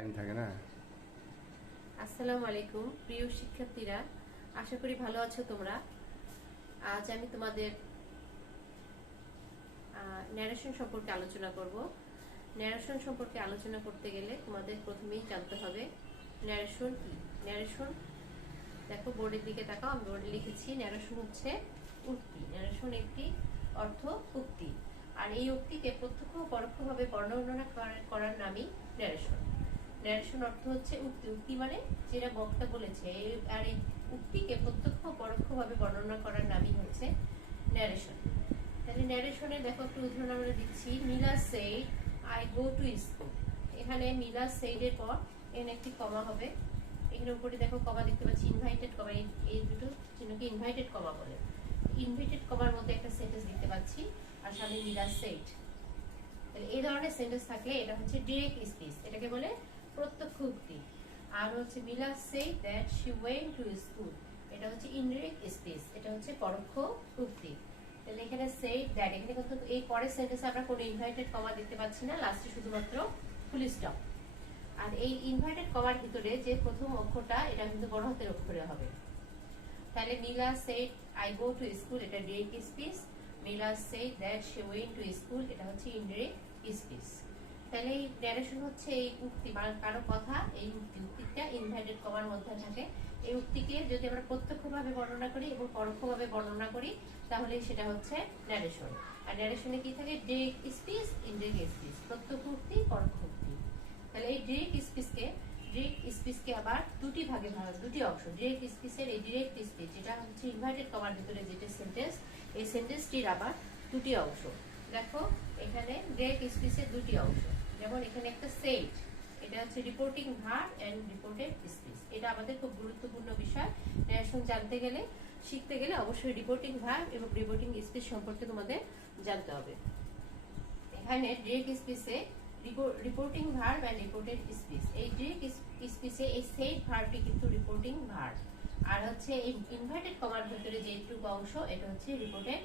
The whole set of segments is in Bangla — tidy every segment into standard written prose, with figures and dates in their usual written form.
টাইম থাকে না। আসসালামু আলাইকুম প্রিয় শিক্ষার্থীরা, আশা করি ভালো আছো তোমরা। আজ আমি তোমাদের ন্যারেশন সম্পর্কে আলোচনা করব। ন্যারেশন সম্পর্কে আলোচনা করতে গেলে তোমাদের প্রথমেই জানতে হবে ন্যারেশন কি। ন্যারেশন, দেখো বোর্ডের দিকে তাকাও, আমি বোর্ডে লিখেছি ন্যারেশন হচ্ছে উক্তি। ন্যারেশন একটি অর্থ উক্তি, আর এই উক্তিকে প্রত্যক্ষ ও পরোক্ষভাবে বর্ণনা করার নামই ন্যারেশন। ন্যারেশন অর্থ হচ্ছে উক্তি। উক্তি মানে যেটা বক্তা বলেছে, আর এই উক্তিকে প্রত্যক্ষ ও পরোক্ষভাবে বর্ণনা করার নামই হচ্ছে ন্যারেশন। তাহলে ন্যারেশনে দেখো একটু উদাহরণ আমরা দিচ্ছি। Mila said I go to school. এখানে মিলা সেইড এর পর এখানে একটি কমা হবে। এখানে উপরে দেখো কমা দেখতে পাচ্ছি, ইনভাইটেড কমা। এই দুটো চিহ্নকে ইনভাইটেড কমা বলে। ইনভাইটেড কমার মধ্যে একটা সেন্টেন্স দেখতে পাচ্ছি, আর সামনে মিলা সেইড। তাহলে এই ধরনের সেন্টেন্স থাকলে এটা হচ্ছে ডিরেক্ট স্পিচ, এটাকে বলে প্রত্যক্ষ উক্তি। আর হচ্ছে Mila said that she went to school, এটা হচ্ছে ইনডিরেক্ট স্পিচ, এটা হচ্ছে পরোক্ষ উক্তি। তাহলে এখানে সেইড দ্যাট, এখানে কিন্তু এই পরের সেন্টেন্সে আমরা কোনো ইনভাইটেড কমা দেখতে পাচ্ছি না, লাস্টে শুধুমাত্র ফুল স্টপ। আর এই ইনভাইটেড কমার ভিতরে যে প্রথম অক্ষরটা, এটা কিন্তু বড় হাতের অক্ষরে হবে। তাহলে Mila said I go to school, এটা direct speech. Mila said that she went to school, এটা হচ্ছে ইনডিরেক্ট স্পিচ। তাহলে এই ন্যারেশন হচ্ছে এই উক্তি, মানে কারো কথা, এই উক্তিটা ইনভাইটেড কমার মধ্যে থাকে। এই উক্তিকে যদি আমরা প্রত্যক্ষভাবে বর্ণনা করি এবং পরোক্ষভাবে বর্ণনা করি, তাহলে সেটা হচ্ছে ন্যারেশন। আর ন্যারেশনে কি থাকে? ডিরেক্ট স্পিচ, ইনডিরেক্ট স্পিচ, প্রত্যক্ষ উক্তি, পরোক্ষ উক্তি। তাহলে এই ডিরেক্ট স্পিচকে আবার দুটি ভাগে দুটি অংশ। ডিরেক্ট স্পিচের এই ডিরেক্ট স্পিচ, যেটা হচ্ছে ইনভার্টেড কমার ভিতরে যেটা সেন্টেন্স, এই সেন্টেন্সটির আবার দুটি অংশ। দেখো এখানে ডিরেক্ট স্পিচের দুটি অংশ। যেমন এখানে একটা সেইড, এটা হচ্ছে reporting verb and reported speech. এটা আমাদের খুব গুরুত্বপূর্ণ বিষয়। ন্যারেশন জানতে গেলে, শিখতে গেলে অবশ্যই রিপোর্টিং ভার্ব এবং রিপোর্টিং স্পিচ সম্পর্কে তোমাদের জানতে হবে। এখানে ডিরেক্ট স্পিচে reporting verb and reported speech, এই ডিরেক্ট স্পিচে এই সেইড ভার্বটি কিন্তু রিপোর্টিং ভার্ব, আর হচ্ছে এই ইনভার্টেড কমার ভিতরে যে এইটুকু অংশ, এটা হচ্ছে রিপোর্টেড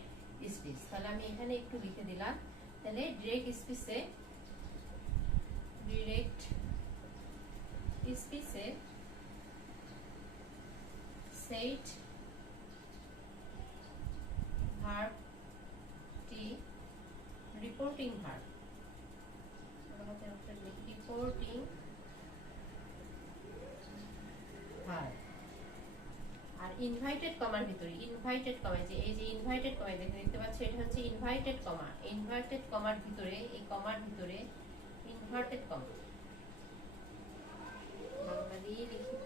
স্পিচ। তাহলে আমি এখানে একটু লিখে দিলাম। তাহলে ডিরেক্ট স্পিচে সেইড ভার্বটি রিপোর্টিং ভার্ব, রিপোর্টিং ভার্ব। আর ইনভাইটেড কমার ভিতরে, ইনভাইটেড কমা, যে এই যে ইনভাইটেড কমা দেখতে পাচ্ছ, এটা হচ্ছে ইনভাইটেড কমা। ইনভার্টেড কমার ভিতরে, এই কমার ভিতরে ইনভার্টেড কমা, বাংলা দিয়ে লিখি।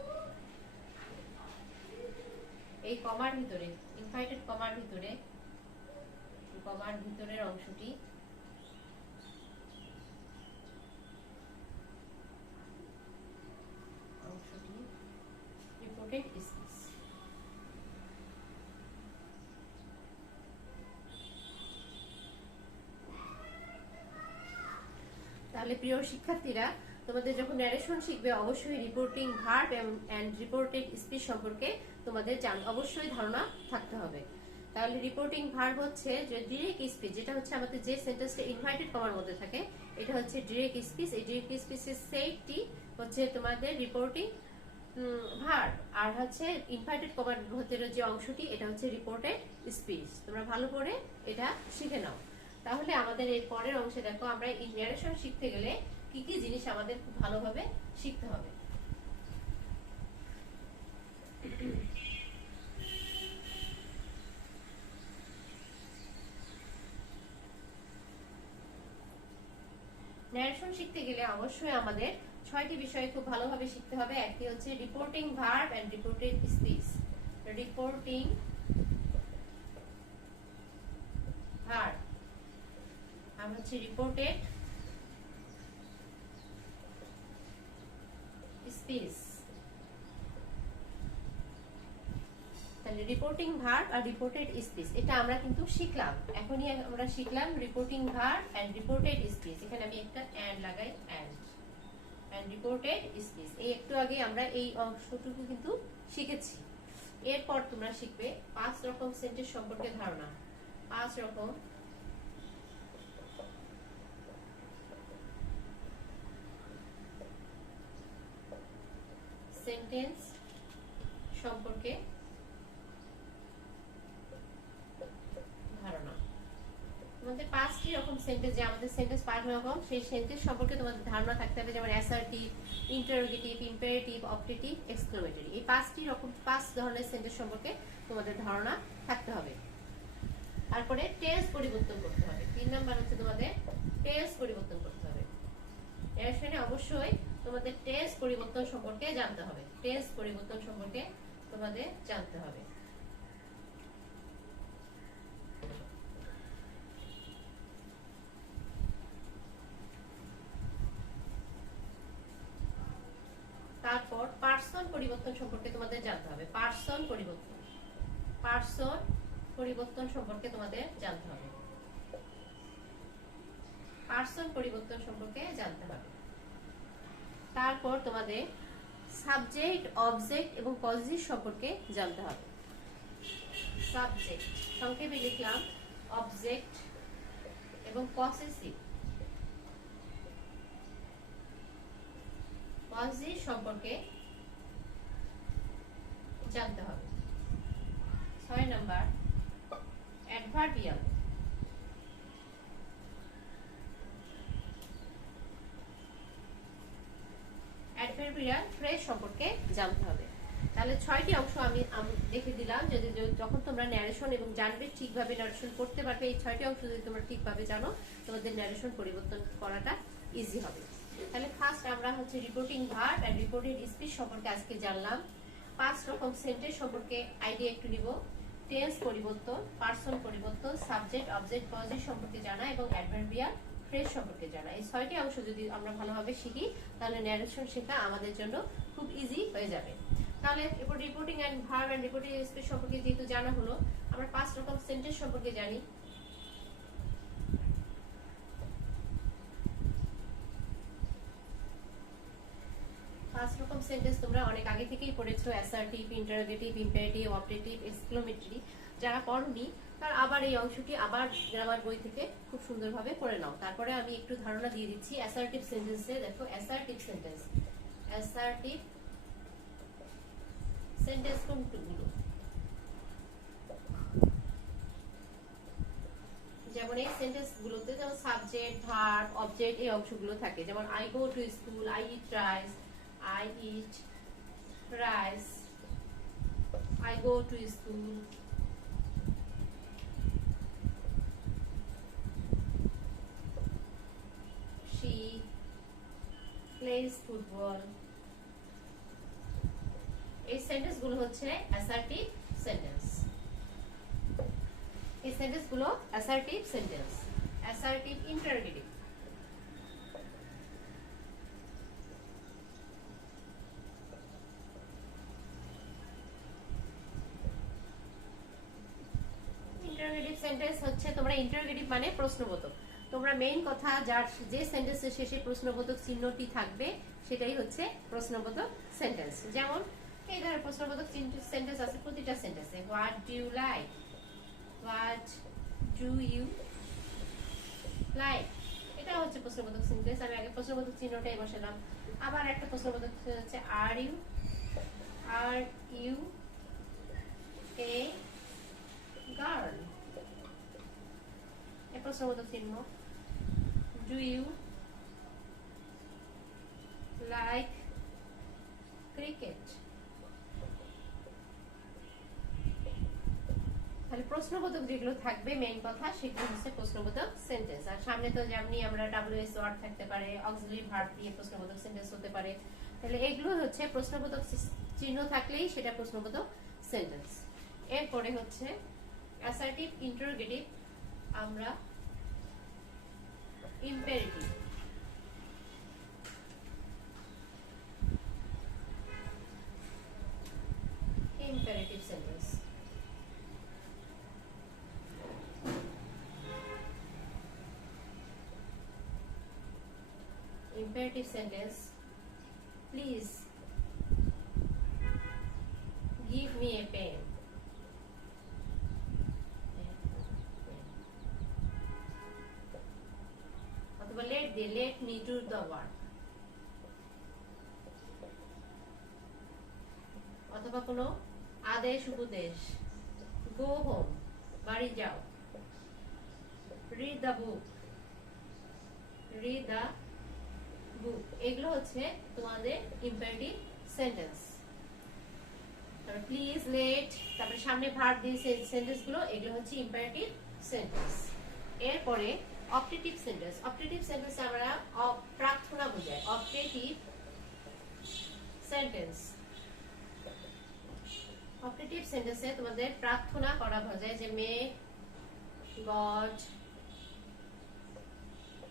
এই কমার ভিতরে, ইনভাইটেড কমার ভিতরে, কমার ভিতরের অংশটি রিপোর্টেড স্পিচ। তাহলে প্রিয় শিক্ষার্থীরা, তোমাদের যখন ন্যারেশন শিখবে, অবশ্যই reporting verb and reported speech সম্পর্কে তোমাদের অবশ্যই ধারণা থাকতে হবে। তাহলে রিপোর্টিং ভার্ব হচ্ছে যে ডিরেক্ট স্পিচ, যেটা হচ্ছে আমাদের যে সেন্টেন্সটা ইনভাইটেড কমার মধ্যে থাকে, এটা হচ্ছে ডিরেক্ট স্পিচ। এই ডিরেক্ট স্পিচের সেইডটি হচ্ছে তোমাদের রিপোর্টিং ভার্ব, আর হচ্ছে ইনভাইটেড কমার ভিতরে যে অংশটি, এটা হচ্ছে রিপোর্টেড স্পিচ। তোমরা ভালো করে এটা শিখে নাও। তাহলে আমাদের এই পরের অংশে দেখো, আমরা ন্যারেশন শিখতে গেলে কি কি জিনিস আমাদের খুব ভালোভাবে শিখতে হবে। ন্যারেশন শিখতে গেলে অবশ্যই আমাদের 6টি বিষয় খুব ভালোভাবে শিখতে হবে। একটি হচ্ছে reporting verb and reported speech. Reporting verb আর হচ্ছে রিপোর্টেড স্পিচ। তাহলে রিপোর্টিং ভার্ব আর রিপোর্টেড স্পিচ, এটা আমরা কিন্তু শিখলাম। এখনই আমরা শিখলাম reporting verb and reported speech. এখানে আমি একটা এন্ড লাগাই, এন্ড রিপোর্টেড স্পিচ। এই একটু আগে আমরা এই অংশটুকু কিন্তু শিখেছি। এরপর তোমরা শিখবে 5 রকম সেন্টেন্স সম্পর্কে ধারণা। 5 রকম সেন্টেন্স সম্পর্কে ধারণা। তোমাদের 5টি রকম সেন্টেন্স, যে আমাদের সেন্টেন্স 5 রকম, সেই সেন্টেন্স সম্পর্কে তোমাদের ধারণা থাকতে হবে, যেমন assertive, interrogative, imperative, objective, exclamatory. এই 5টি রকম 5 ধরনের সেন্টেন্স সম্পর্কে তোমাদের ধারণা থাকতে হবে। তারপরে টেন্স পরিবর্তন করতে হবে। 3 নাম্বার হচ্ছে তোমাদের টেন্স পরিবর্তন করতে হবে। এর সাথে অবশ্যই তোমাদের টেন্স পরিবর্তন সম্পর্কে জানতে হবে। টেন্স পরিবর্তন সম্পর্কে তোমাদের জানতে হবে। তারপর পার্সন পরিবর্তন সম্পর্কে তোমাদের জানতে হবে। পার্সন পরিবর্তন সম্পর্কে তোমাদের জানতে হবে। পার্সন পরিবর্তন সম্পর্কে জানতে হবে। তারপর তোমাদের সাবজেক্ট, অবজেক্ট এবং পজিটিভ সম্পর্কে জানতে হবে। সাবজেক্ট সংক্ষেপে লিখলাম, অবজেক্ট এবং পসেসিভ সম্পর্কে জানতে হবে। 6 নাম্বার অ্যাডভার্বিয়াল। অ্যাডভার্বিয়াল ফ্রেজ সম্পর্কে জানতে হবে। তাহলে 6টি অংশ আমি দেখে দিলাম, যদি যখন তোমরা ন্যারেশন এবং জানবে ঠিকভাবে ন্যারেশন করতে পারবে। এই 6টি অংশ যদি তোমরা ঠিকভাবে জানো, তোমাদের ন্যারেশন পরিবর্তন করাটা ইজি হবে। তাহলে ফার্স্ট আমরা হচ্ছে reporting verb and reported speech সম্পর্কে আজকে জানলাম। 5 রকম সেন্টেন্স সম্পর্কে আইডিয়া একটু নিব। টেন্স পরিবর্তন, পার্সন পরিবর্তন, সাবজেক্ট, অবজেক্ট, পজিটিভ সম্পর্কে জানা এবং অ্যাডভার্বিয়াল ফ্রেজ সম্পর্কে জানা। এই 6টি অংশ যদি আমরা ভালোভাবে শিখি, তাহলে ন্যারেশন শেখা আমাদের জন্য খুব ইজি হয়ে যাবে। তাহলে এরপর reporting and verb and reported speech সম্পর্কে যেহেতু জানা হলো, আমরা 5 রকম সেন্টেন্স সম্পর্কে জানি। সেন্টেন্স তোমরা অনেক আগে থেকেই পড়েছো, assertive, interrogative, imperative, objective, exclamatory. যারা পড়নি তারা আবার এই অংশটি আবার গ্রামার বই থেকে খুব সুন্দরভাবে পড়ে নাও। তারপরে আমি একটু ধারণা দিয়ে দিচ্ছি অ্যাসার্টিভ সেন্টেন্সে। দেখো অ্যাসার্টিভ সেন্টেন্স কোনগুলো, যেমন এই সেন্টেন্স গুলোতে যেমন সাবজেক্ট, ভার্ব, অবজেক্ট এই অংশগুলো থাকে। যেমন I go to school, I eat rice, I eat rice, I go to school, she plays football। এই সেন্টেন্স গুলো হচ্ছে অ্যাসার্টিভ সেন্টেন্স। এই সেন্টেন্স গুলো assertive sentence. Assertive interrogative, sentence হচ্ছে তোমরা ইন্টারোগেটিভ মানে প্রশ্নবোধক। তোমরা মেইন কথা যার যে সেন্টেন্সের শেষে প্রশ্নবোধক চিহ্নটি থাকবে সেটাই হচ্ছে প্রশ্নবোধক সেন্টেন্স। যেমন এই ধরনের প্রশ্নবোধক সেন্টেন্স আছে প্রতিটা সেন্টেন্সে। What do you like, what do you like, এটা হচ্ছে প্রশ্নবোধক সেন্টেন্স। আমি আগে প্রশ্নবোধক চিহ্নটাই বসালাম। আবার একটা প্রশ্নবোধক হচ্ছে আর ইউ এ গার্ল, প্রশ্নবোধক চিহ্ন। Do you like cricket. তাহলে প্রশ্নবোধক যেগুলো থাকবে মেইন কথা, সেগুলো হচ্ছে প্রশ্নবোধক সেন্টেন্স। আর সামনে তো যেমনি আমরা ডব্লিউএস ওয়ার্ড থাকতে পারে, অক্সিলারি ভার্ব দিয়ে প্রশ্নবোধক সেন্টেন্স হতে পারে। তাহলে এগুলো হচ্ছে প্রশ্নবোধক চিহ্ন থাকলেই সেটা প্রশ্নবোধক সেন্টেন্স। এরপরে হচ্ছে অ্যাসার্টিভ, ইন্টারোগেটিভ, আমরা imperative. Imperative sentence, imperative sentence, please give me a pen। অথবা let me do the work। অথবা কোনো আদেশ উপদেশ। গো হোম, বাড়ি যাও। Read the book, read the book. এগুলো হচ্ছে তোমাদের ইম্পারেটিভ সেন্টেন্স। তারপর প্লিজ, লেট, তারপরে সামনে ভার্ব দিয়ে সেন্টেন্স গুলো, এগুলো হচ্ছে ইম্পারেটিভ সেন্টেন্স। এরপরে অপটেটিভ সেন্টেন্স। অপটেটিভ সেন্টেন্স আমরা প্রার্থনা বোঝায়। অপটেটিভ সেন্টেন্স, অপটেটিভ সেন্টেন্সে তোমাদের প্রার্থনা করা বোঝায়, যে may God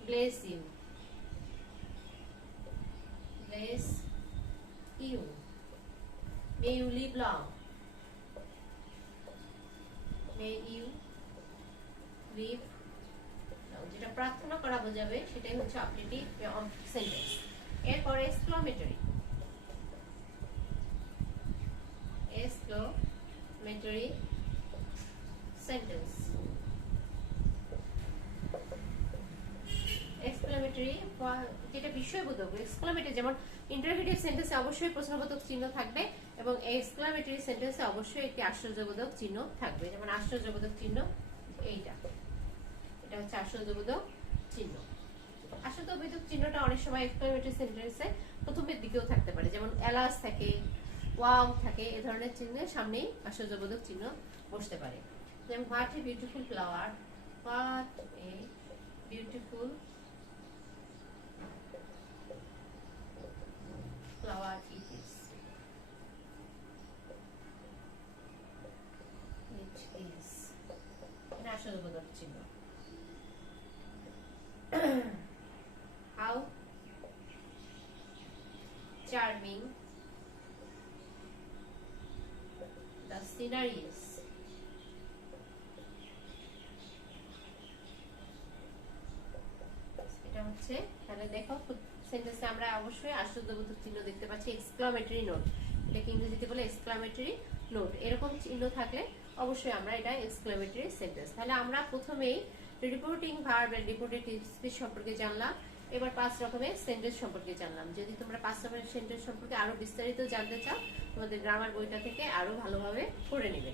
bless you, bless you, may you live long, may you live. যেটা প্রার্থনা করা বোঝাবে সেটাই হচ্ছে অপটেটিভ সেন্টেন্স। এরপরে এক্সক্লামেটরি। Exclamatory sentence. এক্সক্লামেটরি যেটা বিস্ময়বোধক। এক্সক্লামেটরি যেমন ইন্টারোগেটিভ সেন্টেন্সে অবশ্যই প্রশ্নবোধক চিহ্ন থাকবে, এবং এক্সক্লামেটরি সেন্টেন্সে অবশ্যই একটি আশ্চর্যবোধক চিহ্ন থাকবে। যেমন আশ্চর্যবোধক চিহ্ন এইটা, এটা হচ্ছে আশ্চর্যবোধক চিহ্ন। আশ্চর্যবোধক চিহ্নটা অনেক সময় এক্সক্লামেটরি সেন্টেন্সে প্রথমের দিকেও থাকতে পারে, যেমন এলাস থাকে, ওয়াও থাকে, এ ধরনের চিহ্নের সামনেই আশ্চর্যবোধক চিহ্ন বসতে পারে। যেমন what a beautiful flower, what a beautiful flower it is. It is. এটা আশ্চর্যবোধক চিহ্ন। How charming the scenery is. এটা হচ্ছে, তাহলে দেখো সেন্টেন্সে আমরা অবশ্যই আশ্চর্যবোধক চিহ্ন দেখতে পাচ্ছি। এক্সক্লামেটরি নোট, এটাকে ইংরেজিতে বলে এক্সক্লামেটরি নোট। এরকম চিহ্ন থাকলে অবশ্যই আমরা এটা এক্সক্লামেটরি সেন্টেন্স। তাহলে আমরা প্রথমেই রিপোর্টিং ভার্ব এন্ড রিপোর্টেটিভ স্পিচ সম্পর্কে জানলাম। এবার 5 রকমের সেন্টেন্স সম্পর্কে জানলাম। যদি তোমরা 5 রকমের সেন্টেন্স সম্পর্কে আরো বিস্তারিত জানতে চাও, তোমাদের গ্রামার বইটা থেকে আরো ভালোভাবে পড়ে নেবে।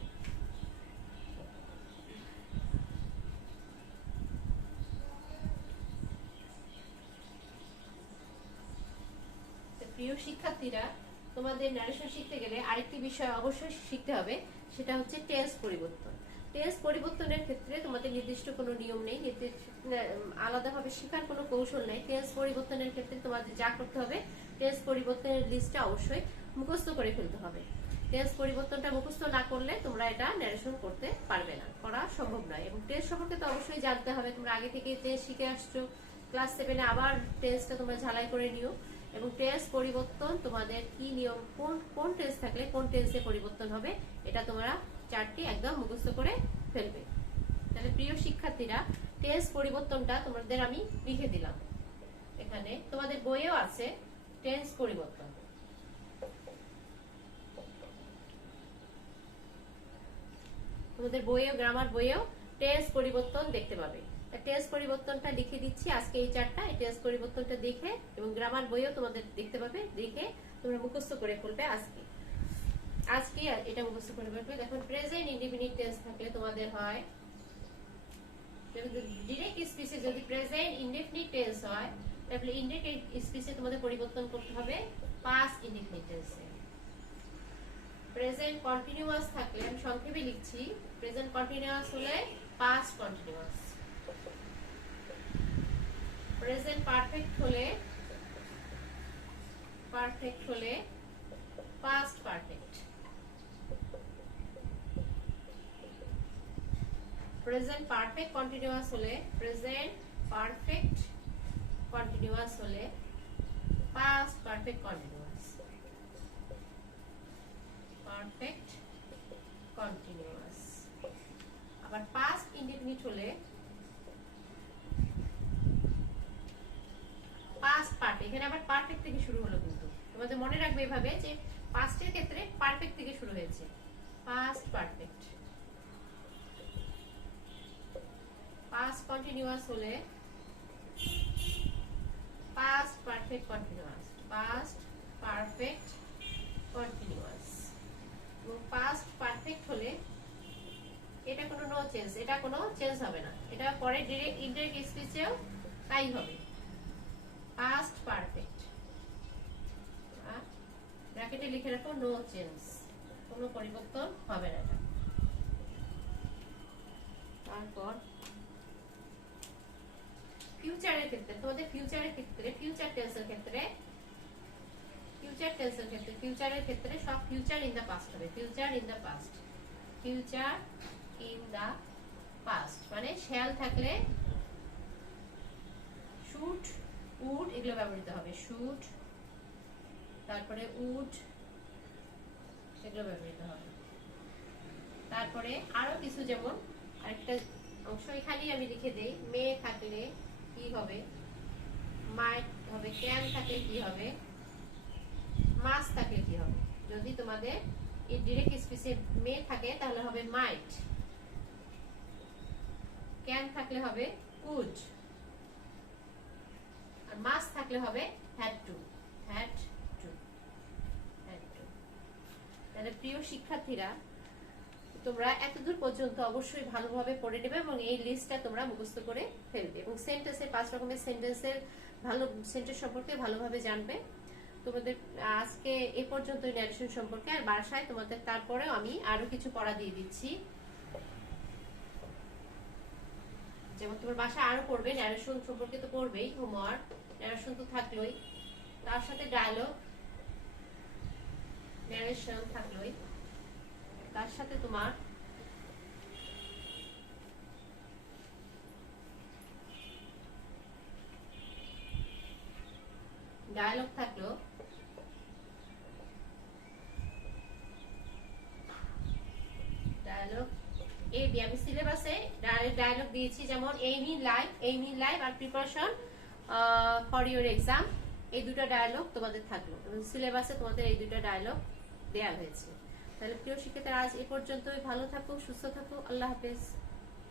প্রিয় শিক্ষার্থীরা, তোমাদের ন্যারেশন শিখতে গেলে আরেকটি বিষয় অবশ্যই শিখতে হবে, সেটা হচ্ছে টেন্স পরিবর্তন। টেন্স পরিবর্তনের ক্ষেত্রে তোমাদের নির্দিষ্ট কোনো নিয়ম নেই, আলাদাভাবে শেখার কোনো কৌশল নেই। টেন্স পরিবর্তনের ক্ষেত্রে তোমাদের যা করতে হবে, টেন্স পরিবর্তনের লিস্টটা অবশ্যই মুখস্থ করে ফেলতে হবে। টেন্স পরিবর্তনটা মুখস্থ না করলে তোমরা এটা ন্যারেশন করতে পারবে না, করা সম্ভব নয়। এবং টেন্স সম্পর্কে তো অবশ্যই জানতে হবে। তোমরা আগে থেকে টেন্স শিখে আসছো, ক্লাস 7 আবার টেন্সটা তোমরা ঝালাই করে নিও। এবং টেন্স পরিবর্তন তোমাদের কি নিয়ম, কোন টেন্স থাকলে কোন টেন্সে পরিবর্তন হবে, এটা তোমরা চারটি একদম মুখস্থ করে ফেলবে। তাহলে প্রিয় শিক্ষার্থীরা, টেন্স পরিবর্তনটা তোমাদের আমি লিখে দিলাম এখানে, তোমাদের বইয়েও আছে টেন্স পরিবর্তন। তোমাদের বইয়েও, গ্রামার বইয়েও টেন্স পরিবর্তন দেখতে পাবে। টেন্স পরিবর্তনটা লিখে দিচ্ছি আজকে এই চারটা। এই টেন্স পরিবর্তনটা দেখে, এবং গ্রামার বইও তোমাদের দেখতে পাবে, দেখে তোমরা মুখস্থ করে ফেলবে আজকে এটা মুখস্থ করে ফেলবে। দেখো প্রেজেন্ট ইনডিফিনিট টেন্স থাকলে তোমাদের হয়, ডিরেক্ট স্পিচে যদি প্রেজেন্ট ইনডিফিনিট টেন্স হয়, তাহলে ইনডিরেক্ট স্পিচে তোমাদের পরিবর্তন করতে হবে পাস্ট ইনডিফিনিট টেন্সে। প্রেজেন্ট কন্টিনিউয়াস থাকলে, আমি সংক্ষেপে লিখছি, প্রেজেন্ট কন্টিনিউয়াস হলে পাস্ট কন্টিনিউয়াস। প্রেজেন্ট পারফেক্ট হলে past perfect. Present perfect continuous হলে পাস্ট পারফেক্ট কন্টিনিউয়াস। আবার পাস্ট ইনডিফিনিট হলে পাস্ট পারফেক্ট। এখানে আবার পারফেক্ট থেকে শুরু হলো, কিন্তু তোমাদের মনে রাখবে এভাবে যে পাস্টের ক্ষেত্রে পারফেক্ট থেকে শুরু হয়েছে, পাস্ট পারফেক্ট। পাস্ট কন্টিনিউয়াস হলে past perfect continuous, past perfect continuous. Past perfect হলে এটা কোনো নো চেঞ্জ, এটা কোনো চেঞ্জ হবে না, এটা পরে ডিরেক্ট ইনডাইরেক্ট স্পিচেও তাই হবে। পাস্ট পারফেক্ট ব্র্যাকেটে লিখে রাখো নো চেঞ্জ, কোনো পরিবর্তন হবে না এটা। তারপর ফিউচারের ক্ষেত্রে, তোমাদের ফিউচারের ক্ষেত্রে, ফিউচার টেন্সের ক্ষেত্রে, ফিউচারের ক্ষেত্রে সব ফিউচার ইন দা পাস্ট হবে। Future in the past, future in the past মানে শ্যাল থাকলে শুড, উড এগুলো ব্যবহৃত হবে। শুড, তারপরে উড এগুলো ব্যবহৃত হবে। তারপরে আরো কিছু, যেমন আরেকটা অংশ এখানেই আমি লিখে দেই, মে থাকলে কি হবে, মাইট হবে, ক্যান থাকলে কি হবে, মাস থাকলে কি হবে। যদি তোমাদের ডিরেক্ট স্পিচে মে থাকে তাহলে হবে মাইট, ক্যান থাকলে হবে কুড, আর মাস থাকলে হবে had to, had to, had to. তাহলে প্রিয় শিক্ষার্থীরা, তোমরা এতদূর পর্যন্ত অবশ্যই ভালোভাবে পড়ে নেবে এবং এই লিস্টটা তোমরা মুখস্থ করে ফেলবে এবং সেন্টেন্সের 5 রকমের সেন্টেন্সের ভালো সেন্টেন্স সম্পর্কে ভালোভাবে জানবে। তোমাদের আজকে এই পর্যন্তই ন্যারেশন সম্পর্কে, আর বাসায় তোমাদের তারপরেও আমি আরো কিছু পড়া দিয়ে দিচ্ছি, যেমন তোমার বাসায় আরো পড়বে ন্যারেশন সম্পর্কে, তো পড়বেই, হোমওয়ার্ক ন্যারেশন তো থাকলোই, তার সাথে ডায়লগ, ন্যারেশন থাকলোই, তার সাথে তোমার ডায়লগ থাকলো, ডায়লগ এ বি। আমি সিলেবাসে ডায়লগ দিয়েছি, যেমন এইম ইন লাইফ আর প্রিপারেশন ফর ইউর এক্সাম, এই দুটো ডায়লগ তোমাদের থাকলো এবং সিলেবাসে তোমাদের এই দুটো ডায়লগ দেয়া হয়েছে। তাহলে প্রিয় শিক্ষার্থীরা, আজ এ পর্যন্তই। ভালো থাকো, সুস্থ থাকো, আল্লাহ হাফেজ।